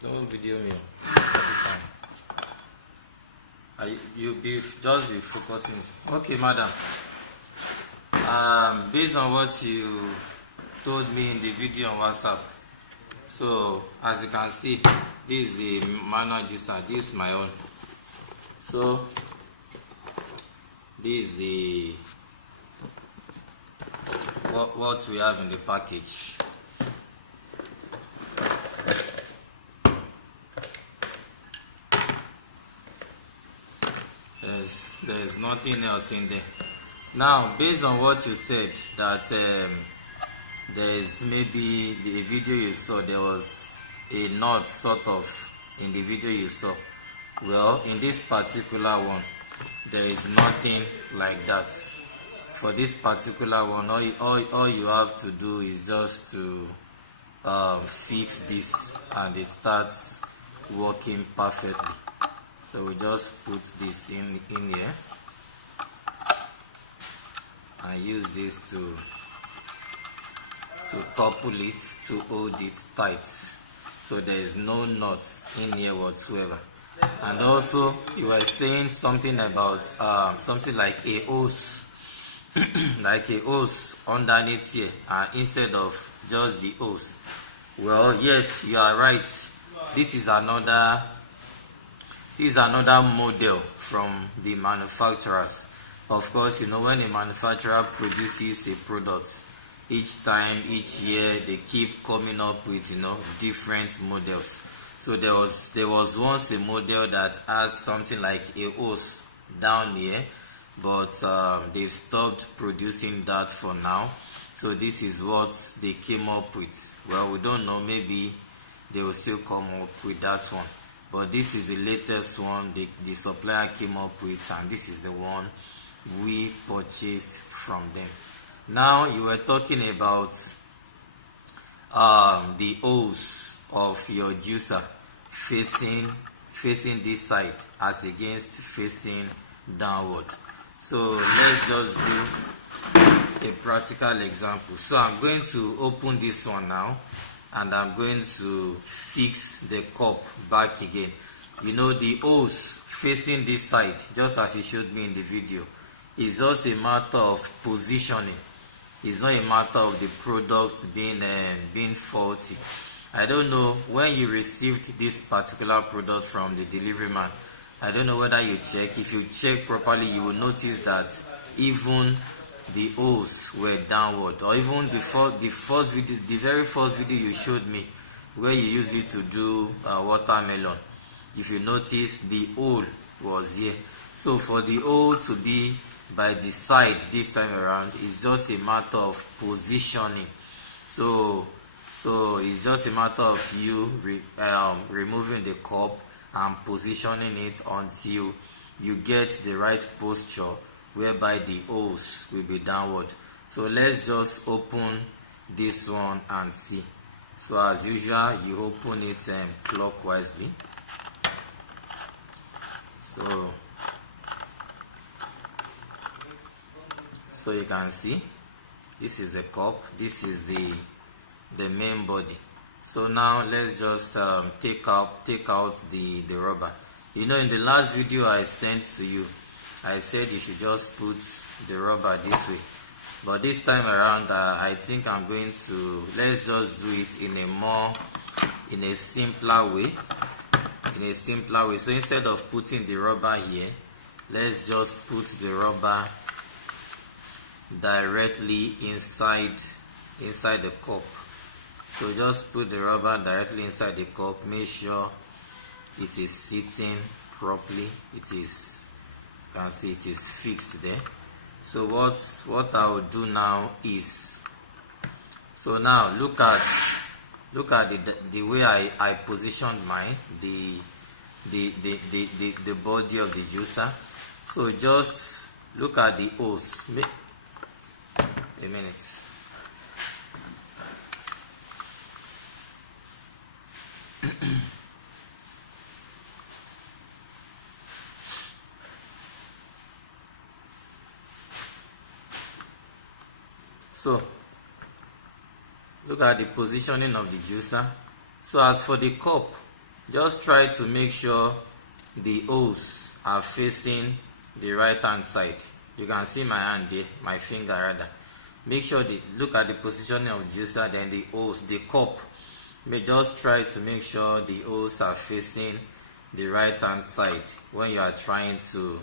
Don't video me. You just be focusing. Okay, madam. Based on what you told me in the video on WhatsApp, so as you can see, this is the manual juicer. This is my own. So this is the what we have in the package. There's nothing else in there. Now, based on what you said, that there's maybe the video you saw, there was a knot sort of in the video you saw. Well, in this particular one, there is nothing like that. For this particular one, all you have to do is just to fix this, and it starts working perfectly. So we just put this in here and use this to topple it, to hold it tight, so there is no knots in here whatsoever. And also, you were saying something about something like a hose like a hose underneath here, instead of just the hose. Well, yes, you are right. This is another model from the manufacturers. Of course, you know, when a manufacturer produces a product, each year they keep coming up with, you know, different models. So there was once a model that has something like a hose down here, but they've stopped producing that for now. So this is what they came up with. Well, we don't know, maybe they will still come up with that one. But this is the latest one the supplier came up with, and this is the one we purchased from them. Now, you were talking about the hose of your juicer facing this side as against facing downward. So let's just do a practical example. So I'm going to open this one now, and I'm going to fix the cup back again. You know, the hose facing this side, just as it showed me in the video, is just a matter of positioning. It's not a matter of the product being faulty. I don't know, when you received this particular product from the delivery man, I don't know whether you check. If you check properly, you will notice that even the hose were downward, or even the very first video you showed me where you used it to do watermelon. If you notice, the hole was here. So for the hole to be by the side this time around, it's just a matter of positioning. So it's just a matter of you removing the cup and positioning it until you get the right posture whereby the hose will be downward. So let's just open this one and see. So as usual, you open it clockwise. So you can see, this is the cup, this is the main body. So now let's just take out the rubber. You know, in the last video I sent to you, I said you should just put the rubber this way, but this time around I think I'm going to, let's just do it in a simpler way. So instead of putting the rubber here, let's just put the rubber directly inside the cup. So just put the rubber directly inside the cup. Make sure it is sitting properly. It is, you can see it is fixed there. So what I will do now is, so now look at the way I positioned mine, the body of the juicer. So just look at the hose. A minute. So look at the positioning of the juicer. So as for the cup, just try to make sure the holes are facing the right hand side. You can see my hand there, my finger rather. Make sure look at the positioning of the juicer, then the holes, the cup. Just try to make sure the holes are facing the right hand side when you are trying to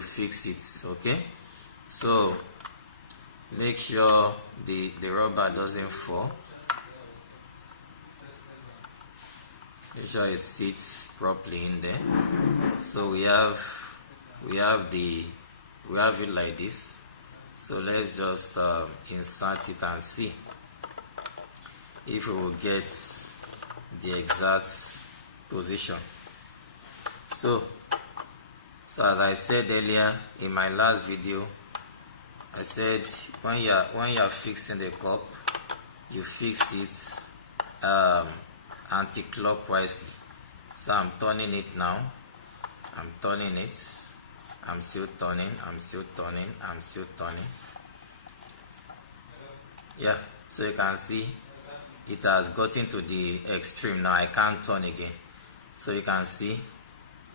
fix it. Okay, so make sure the rubber doesn't fall. Make sure it sits properly in there. So we have it like this. So let's just insert it and see if we will get the exact position. So as I said earlier in my last video, I said when you are fixing the cup, you fix it anti-clockwise. So I'm turning it now. I'm turning it. I'm still turning. I'm still turning. I'm still turning. Yeah, so you can see it has gotten to the extreme now. I can't turn again. So you can see.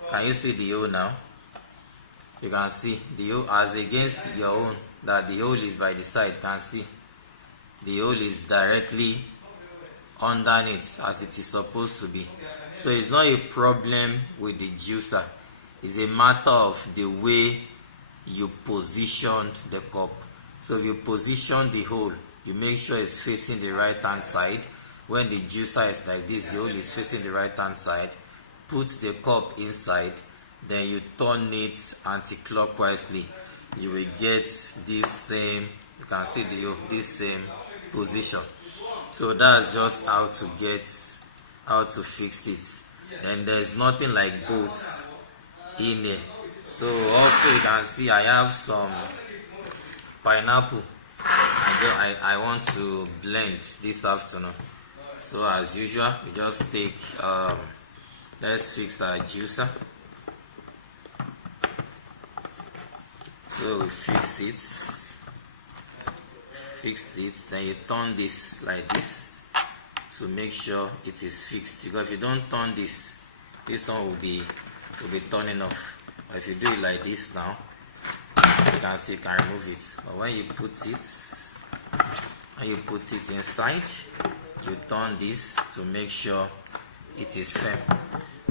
Can you see the hole now? You can see the hole as against your own, that the hole is by the side. You can see the hole is directly underneath as it is supposed to be. So it's not a problem with the juicer. It's a matter of the way you positioned the cup. So if you position the hole, you make sure it's facing the right hand side. When the juicer is like this, the hole is facing the right hand side. Put the cup inside, then you turn it anti-clockwise. You will get this same, you can see this same position. So that's just how to fix it. Then there's nothing like bolts in there. So also you can see I have some pineapple I want to blend this afternoon. So as usual, we just take let's fix our juicer. So we fix it, then you turn this like this to make sure it is fixed, because if you don't turn this one will be turning off. But if you do it like this now, you can see you can remove it. But when you put it inside, you turn this to make sure it is firm.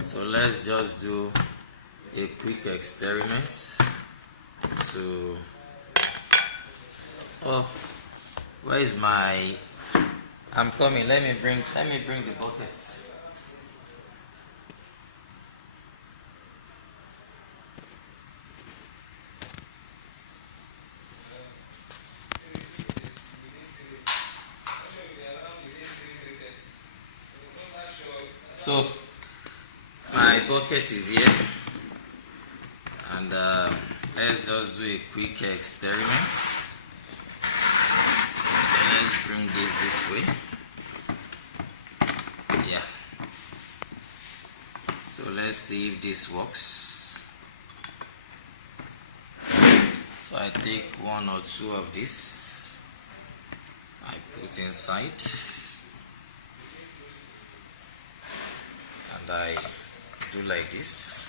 So let's just do a quick experiment to where is my I'm coming. Let me bring the buckets. So my bucket is here, and let's just do a quick experiment. Let's bring this way. Yeah. So let's see if this works. So I take one or two of this, I put inside, and I do like this.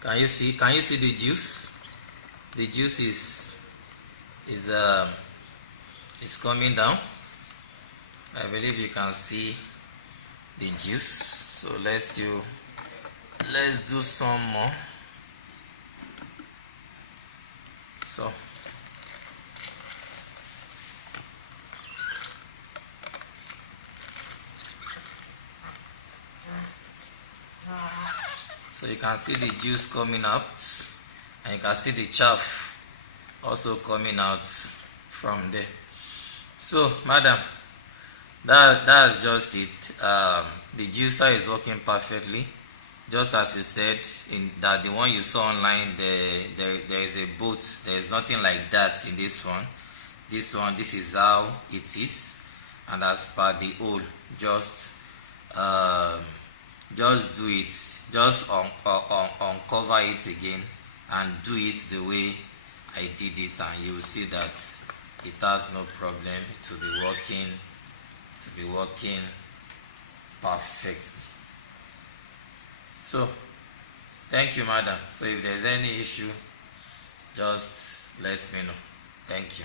Can you see the juice? The juice is coming down. I believe you can see the juice. So let's do some more. So you can see the juice coming out, and you can see the chaff also coming out from there. So madam, that's just it. The juicer is working perfectly, just as you said in that the one you saw online. There is a bolt. There is nothing like that in this one. This is how it is, and as per the hole, just do it. Just uncover it again and do it the way I did it, and you will see that it has no problem. It will be working perfectly. So thank you, madam. So if there's any issue, just let me know. Thank you.